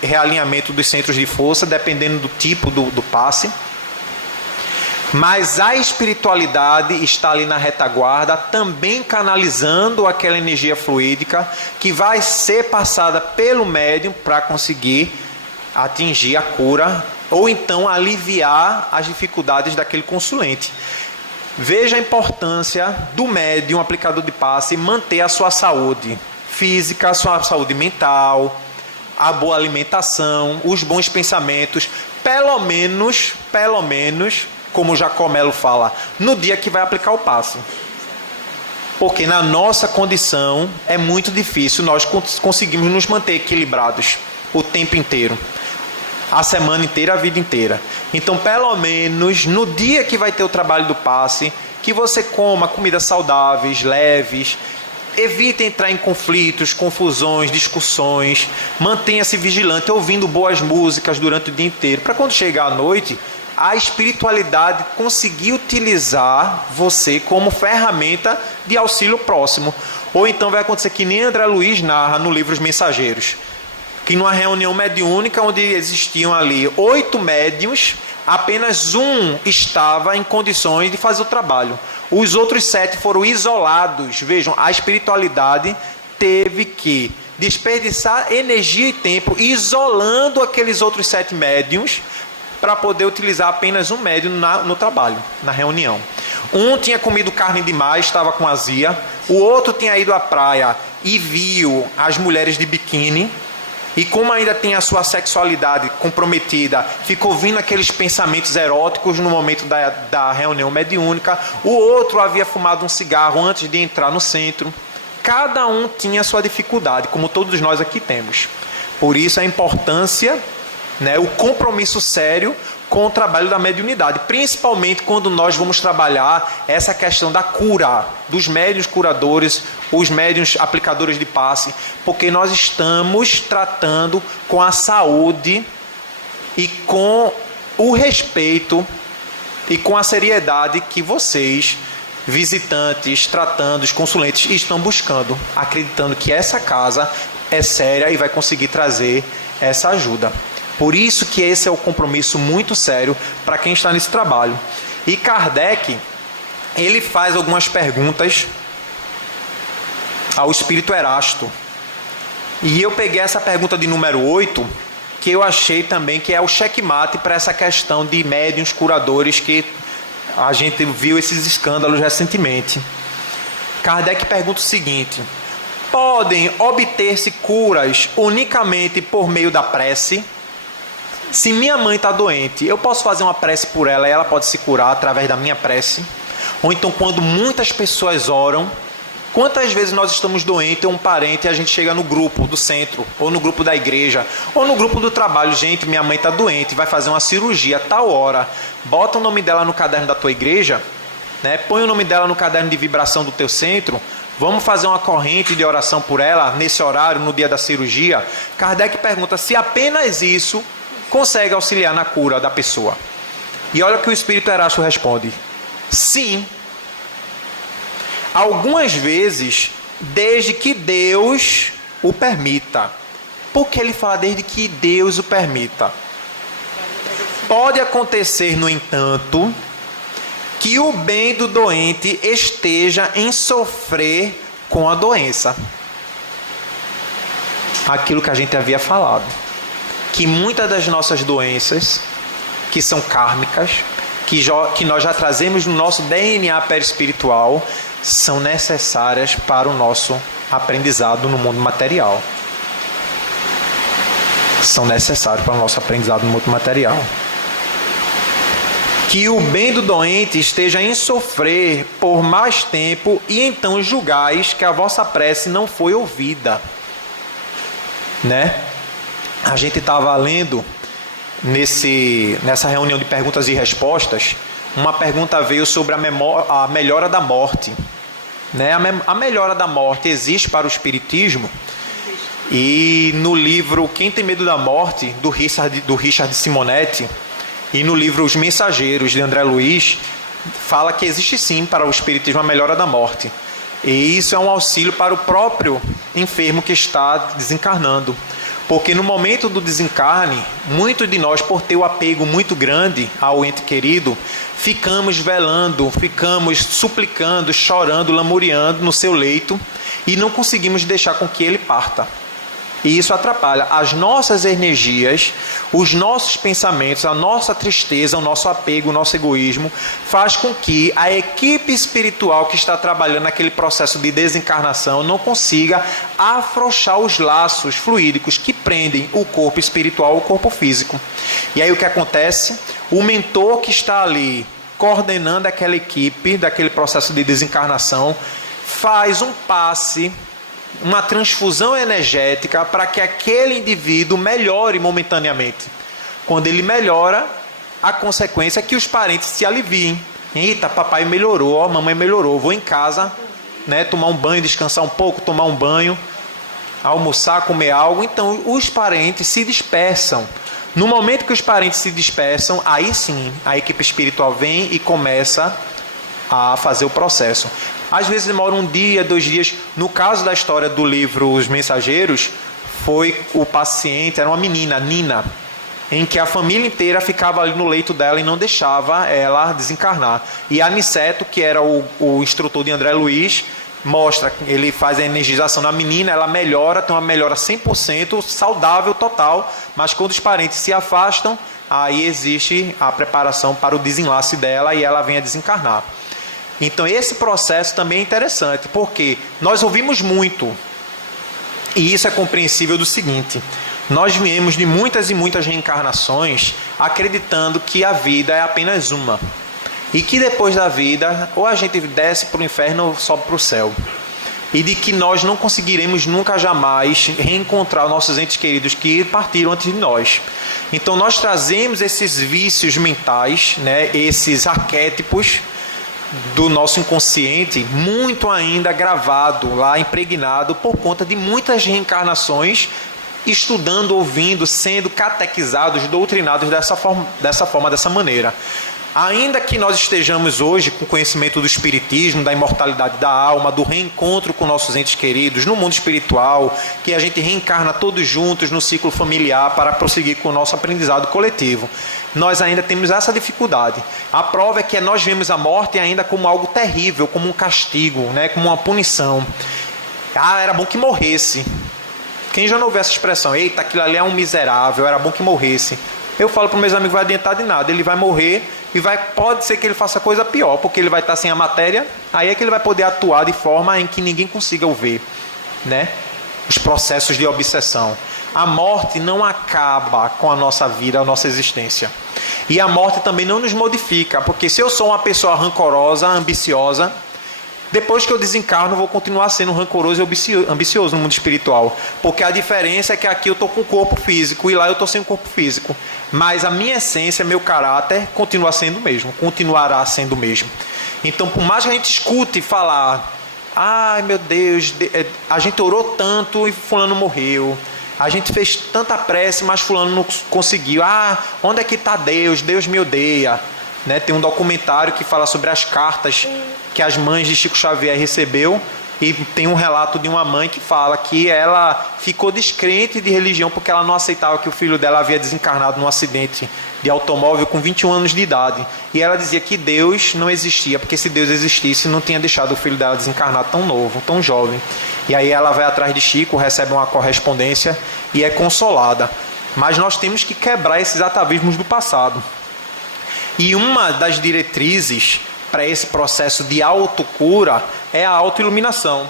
realinhamento dos centros de força, dependendo do tipo do passe. Mas a espiritualidade está ali na retaguarda, também canalizando aquela energia fluídica que vai ser passada pelo médium para conseguir atingir a cura ou então aliviar as dificuldades daquele consulente. Veja a importância do médium, aplicador de passe, manter a sua saúde física, a sua saúde mental, a boa alimentação, os bons pensamentos, pelo menos, como o Jacomelo fala, no dia que vai aplicar o passe. Porque na nossa condição é muito difícil nós conseguimos nos manter equilibrados o tempo inteiro, a semana inteira, a vida inteira. Então, pelo menos no dia que vai ter o trabalho do passe, que você coma comidas saudáveis, leves, evite entrar em conflitos, confusões, discussões, mantenha-se vigilante, ouvindo boas músicas durante o dia inteiro, para quando chegar à noite, a espiritualidade conseguir utilizar você como ferramenta de auxílio próximo. Ou então vai acontecer que nem André Luiz narra no livro Os Mensageiros, que numa reunião mediúnica onde existiam ali 8 médiuns, apenas um estava em condições de fazer o trabalho. Os outros 7 foram isolados. Vejam, a espiritualidade teve que desperdiçar energia e tempo isolando aqueles outros 7 médiuns para poder utilizar apenas um médium no trabalho, na reunião. Um tinha comido carne demais, estava com azia. O outro tinha ido à praia e viu as mulheres de biquíni. E como ainda tem a sua sexualidade comprometida, ficou vindo aqueles pensamentos eróticos no momento da reunião mediúnica. O outro havia fumado um cigarro antes de entrar no centro. Cada um tinha a sua dificuldade, como todos nós aqui temos. Por isso a importância, o compromisso sério com o trabalho da mediunidade, principalmente quando nós vamos trabalhar essa questão da cura, dos médiuns curadores, os médiuns aplicadores de passe, porque nós estamos tratando com a saúde e com o respeito e com a seriedade que vocês, visitantes, tratandos, consulentes, estão buscando, acreditando que essa casa é séria e vai conseguir trazer essa ajuda. Por isso que esse é o compromisso muito sério para quem está nesse trabalho. E Kardec, ele faz algumas perguntas ao Espírito Erasto. E eu peguei essa pergunta de número 8, que eu achei também que é o checkmate para essa questão de médiuns curadores que a gente viu esses escândalos recentemente. Kardec pergunta o seguinte: podem obter-se curas unicamente por meio da prece? Se minha mãe está doente, eu posso fazer uma prece por ela e ela pode se curar através da minha prece? Ou então, quando muitas pessoas oram, quantas vezes nós estamos doentes ou um parente e a gente chega no grupo do centro, ou no grupo da igreja, ou no grupo do trabalho: gente, minha mãe está doente, vai fazer uma cirurgia a tal hora, bota o nome dela no caderno da tua igreja, põe o nome dela no caderno de vibração do teu centro, vamos fazer uma corrente de oração por ela nesse horário, no dia da cirurgia. Kardec pergunta se apenas isso consegue auxiliar na cura da pessoa. E olha o que o Espírito Erasto responde: sim, algumas vezes, desde que Deus o permita. Por que ele fala desde que Deus o permita? Pode acontecer, no entanto, que o bem do doente esteja em sofrer com a doença. Aquilo que a gente havia falado, que muitas das nossas doenças, que são kármicas, que nós já trazemos no nosso DNA perispiritual, são necessárias para o nosso aprendizado no mundo material. São necessárias para o nosso aprendizado no mundo material. Que o bem do doente esteja em sofrer por mais tempo, e então julgais que a vossa prece não foi ouvida. A gente estava lendo nessa reunião de perguntas e respostas, uma pergunta veio sobre a melhora da morte. A melhora da morte existe para o Espiritismo, e no livro Quem Tem Medo da Morte, do Richard Simonetti, e no livro Os Mensageiros, de André Luiz, fala que existe sim para o Espiritismo a melhora da morte. E isso é um auxílio para o próprio enfermo que está desencarnando. Porque no momento do desencarne, muitos de nós, por ter o apego muito grande ao ente querido, ficamos velando, ficamos suplicando, chorando, lamuriando no seu leito, e não conseguimos deixar com que ele parta. E isso atrapalha as nossas energias, os nossos pensamentos, a nossa tristeza, o nosso apego, o nosso egoísmo, faz com que a equipe espiritual que está trabalhando naquele processo de desencarnação não consiga afrouxar os laços fluídicos que prendem o corpo espiritual ao corpo físico. E aí o que acontece? O mentor que está ali coordenando aquela equipe, daquele processo de desencarnação, faz um passe, uma transfusão energética para que aquele indivíduo melhore momentaneamente. Quando ele melhora, a consequência é que os parentes se aliviem. Eita, papai melhorou, ó, mamãe melhorou, vou em casa, né, tomar um banho, descansar um pouco, tomar um banho, almoçar, comer algo. Então os parentes se dispersam. No momento que os parentes se dispersam, aí sim, a equipe espiritual vem e começa a fazer o processo. Às vezes demora um dia, 2 dias. No caso da história do livro Os Mensageiros, foi o paciente, era uma menina, Nina, em que a família inteira ficava ali no leito dela e não deixava ela desencarnar. E Aniceto, que era o instrutor de André Luiz, mostra, ele faz a energização da menina, ela melhora, tem uma melhora 100%, saudável, total, mas quando os parentes se afastam, aí existe a preparação para o desenlace dela e ela vem a desencarnar. Então esse processo também é interessante, porque nós ouvimos muito, e isso é compreensível do seguinte: nós viemos de muitas e muitas reencarnações acreditando que a vida é apenas uma, e que depois da vida ou a gente desce para o inferno ou sobe para o céu, e de que nós não conseguiremos nunca jamais reencontrar nossos entes queridos que partiram antes de nós. Então nós trazemos esses vícios mentais, né, esses arquétipos do nosso inconsciente muito ainda gravado lá, impregnado por conta de muitas reencarnações, estudando, ouvindo, sendo catequizados, doutrinados dessa forma, dessa maneira. Ainda que nós estejamos hoje com conhecimento do espiritismo, da imortalidade da alma, do reencontro com nossos entes queridos, no mundo espiritual, que a gente reencarna todos juntos no ciclo familiar para prosseguir com o nosso aprendizado coletivo, nós ainda temos essa dificuldade. A prova é que nós vemos a morte ainda como algo terrível, como um castigo, né? Como uma punição. Ah, era bom que morresse. Quem já não ouviu essa expressão? Eita, aquilo ali é um miserável, era bom que morresse. Eu falo para os meus amigos, vai adiantar de nada, ele vai morrer e pode ser que ele faça coisa pior, porque ele vai estar sem a matéria, aí é que ele vai poder atuar de forma em que ninguém consiga o ver, né? Os processos de obsessão. A morte não acaba com a nossa vida, a nossa existência. E a morte também não nos modifica, porque se eu sou uma pessoa rancorosa, ambiciosa, depois que eu desencarno, eu vou continuar sendo rancoroso e ambicioso no mundo espiritual. Porque a diferença é que aqui eu estou com o corpo físico e lá eu estou sem o corpo físico. Mas a minha essência, meu caráter, continua sendo o mesmo, continuará sendo o mesmo. Então, por mais que a gente escute falar, ai meu Deus, a gente orou tanto e fulano morreu. A gente fez tanta prece, mas fulano não conseguiu. Ah, onde é que está Deus? Deus me odeia. Né? Tem um documentário que fala sobre as cartas que as mães de Chico Xavier recebeu, e tem um relato de uma mãe que fala que ela ficou descrente de religião porque ela não aceitava que o filho dela havia desencarnado num acidente de automóvel com 21 anos de idade. E ela dizia que Deus não existia, porque se Deus existisse, não tinha deixado o filho dela desencarnar tão novo, tão jovem. E aí ela vai atrás de Chico, recebe uma correspondência e é consolada. Mas nós temos que quebrar esses atavismos do passado. E uma das diretrizes para esse processo de autocura é a autoiluminação,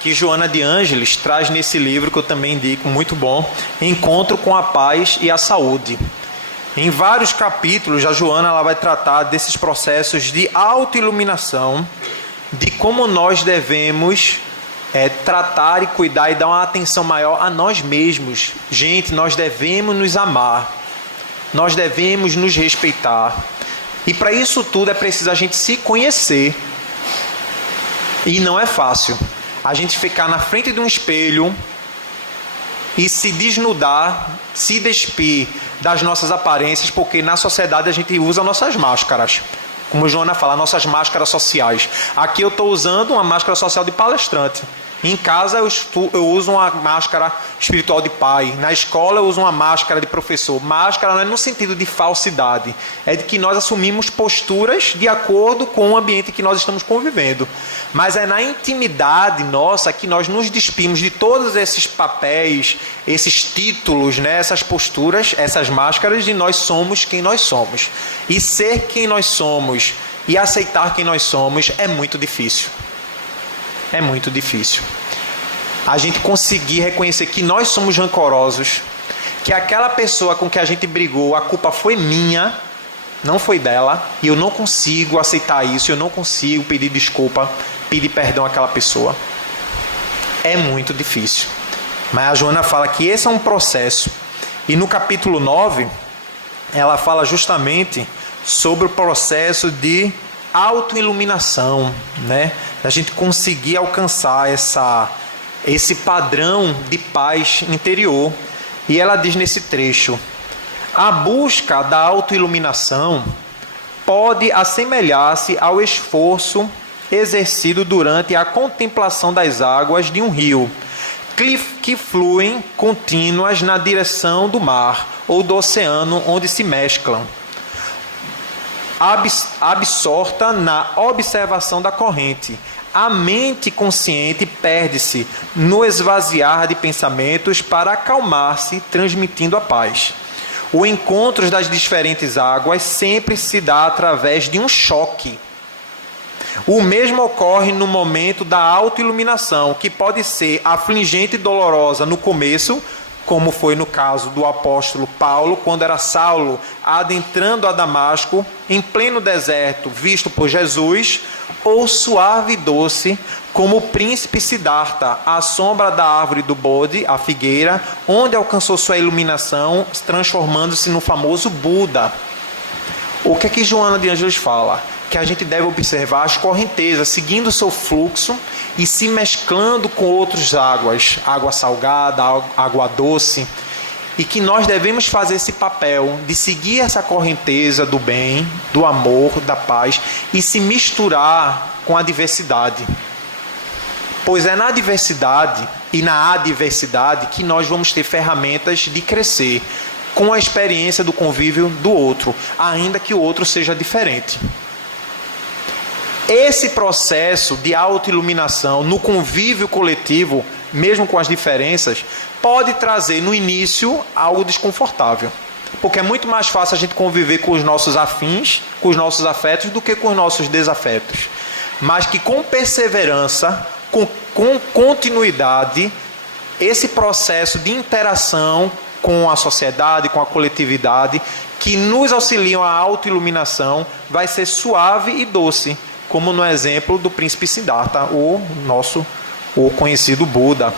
que Joana de Ângeles traz nesse livro que eu também indico, muito bom, Encontro com a Paz e a Saúde. Em vários capítulos, a Joana ela vai tratar desses processos de autoiluminação, de como nós devemos tratar e cuidar e dar uma atenção maior a nós mesmos. Gente, nós devemos nos amar, nós devemos nos respeitar. E para isso tudo é preciso a gente se conhecer. E não é fácil a gente ficar na frente de um espelho e se desnudar, se despir das nossas aparências, porque na sociedade a gente usa nossas máscaras. Como Joana fala, nossas máscaras sociais. Aqui eu estou usando uma máscara social de palestrante. Em casa eu uso uma máscara espiritual de pai. Na escola eu uso uma máscara de professor. Máscara não é no sentido de falsidade. É de que nós assumimos posturas de acordo com o ambiente que nós estamos convivendo. Mas é na intimidade nossa que nós nos despimos de todos esses papéis, esses títulos, né? Essas posturas, essas máscaras de nós somos quem nós somos. E ser quem nós somos e aceitar quem nós somos é muito difícil. É muito difícil. A gente conseguir reconhecer que nós somos rancorosos, que aquela pessoa com que a gente brigou, a culpa foi minha, não foi dela, e eu não consigo aceitar isso, eu não consigo pedir desculpa, pedir perdão àquela pessoa. É muito difícil. Mas a Joana fala que esse é um processo. E no capítulo 9, ela fala justamente sobre o processo de autoiluminação, né? A gente conseguir alcançar esse padrão de paz interior. E ela diz nesse trecho: a busca da autoiluminação pode assemelhar-se ao esforço exercido durante a contemplação das águas de um rio, que fluem contínuas na direção do mar ou do oceano onde se mesclam. Absorta na observação da corrente, a mente consciente perde-se no esvaziar de pensamentos para acalmar-se, transmitindo a paz. O encontro das diferentes águas sempre se dá através de um choque. O mesmo ocorre no momento da autoiluminação, que pode ser afligente e dolorosa no começo, como foi no caso do apóstolo Paulo, quando era Saulo, adentrando a Damasco, em pleno deserto, visto por Jesus, ou suave e doce, como o príncipe Siddhartha, à sombra da árvore do Bodhi, a figueira, onde alcançou sua iluminação, transformando-se no famoso Buda. O que é que Joana de Ângeles fala? Que a gente deve observar as correntezas, seguindo o seu fluxo e se mesclando com outras águas, água salgada, água doce, e que nós devemos fazer esse papel de seguir essa correnteza do bem, do amor, da paz e se misturar com a diversidade. Pois é na diversidade e na adversidade que nós vamos ter ferramentas de crescer com a experiência do convívio do outro, ainda que o outro seja diferente. Esse processo de autoiluminação no convívio coletivo, mesmo com as diferenças, pode trazer no início algo desconfortável. Porque é muito mais fácil a gente conviver com os nossos afins, com os nossos afetos, do que com os nossos desafetos. Mas que com perseverança, com continuidade, esse processo de interação com a sociedade, com a coletividade, que nos auxiliam à autoiluminação, vai ser suave e doce, como no exemplo do príncipe Siddhartha, o conhecido Buda.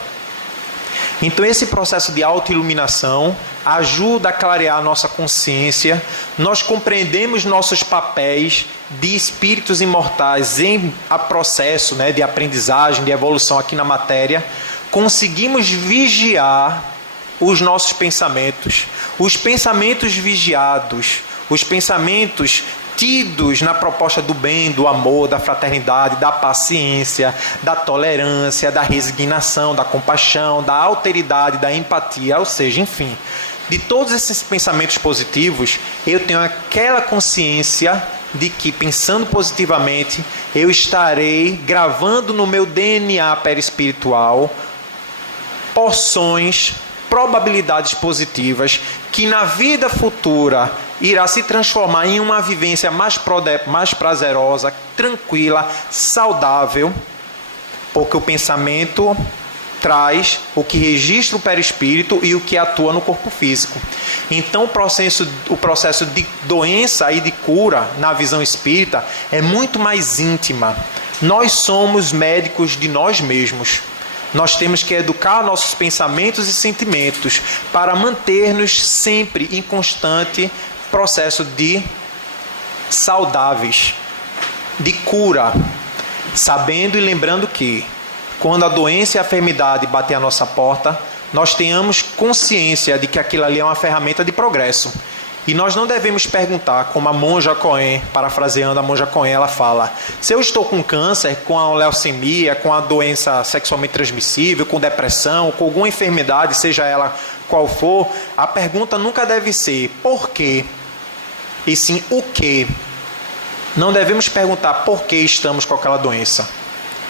Então esse processo de autoiluminação ajuda a clarear a nossa consciência, nós compreendemos nossos papéis de espíritos imortais em processo, né, de aprendizagem, de evolução aqui na matéria, conseguimos vigiar os nossos pensamentos, os pensamentos vigiados, os pensamentos tidos na proposta do bem, do amor, da fraternidade, da paciência, da tolerância, da resignação, da compaixão, da alteridade, da empatia, ou seja, enfim, de todos esses pensamentos positivos, eu tenho aquela consciência de que, pensando positivamente, eu estarei gravando no meu DNA perispiritual porções, probabilidades positivas, que na vida futura irá se transformar em uma vivência mais prazerosa, tranquila, saudável, porque o pensamento traz o que registra o perispírito e o que atua no corpo físico. Então o processo de doença e de cura na visão espírita é muito mais íntima. Nós somos médicos de nós mesmos. Nós temos que educar nossos pensamentos e sentimentos para manter-nos sempre em constante processo de saudáveis, de cura, sabendo e lembrando que quando a doença e a enfermidade batem à nossa porta, nós tenhamos consciência de que aquilo ali é uma ferramenta de progresso E nós não devemos perguntar, como a monja Cohen, parafraseando a monja Cohen, ela fala: se eu estou com câncer, com a leucemia, com a doença sexualmente transmissível, com depressão, com alguma enfermidade, seja ela qual for, a pergunta nunca deve ser por quê, e sim o quê. Não devemos perguntar por que estamos com aquela doença,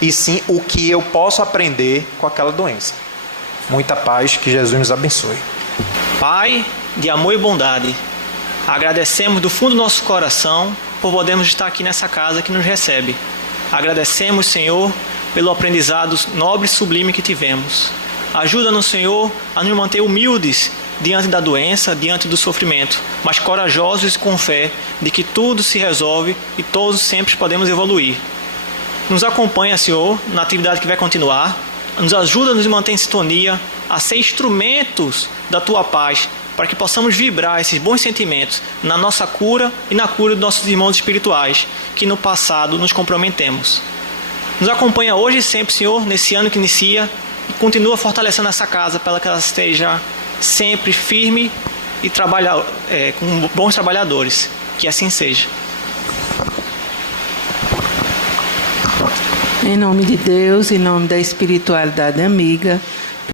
e sim o que eu posso aprender com aquela doença. Muita paz, que Jesus nos abençoe. Pai de amor e bondade, agradecemos do fundo do nosso coração por podermos estar aqui nessa casa que nos recebe. Agradecemos, Senhor, pelo aprendizado nobre e sublime que tivemos. Ajuda-nos, Senhor, a nos manter humildes diante da doença, diante do sofrimento, mas corajosos e com fé de que tudo se resolve e todos sempre podemos evoluir. Nos acompanha, Senhor, na atividade que vai continuar. Nos ajuda a nos manter em sintonia, a ser instrumentos da Tua paz, para que possamos vibrar esses bons sentimentos na nossa cura e na cura dos nossos irmãos espirituais, que no passado nos comprometemos. Nos acompanha hoje e sempre, Senhor, nesse ano que inicia, e continua fortalecendo essa casa para que ela esteja sempre firme e com bons trabalhadores. Que assim seja. Em nome de Deus, em nome da espiritualidade amiga,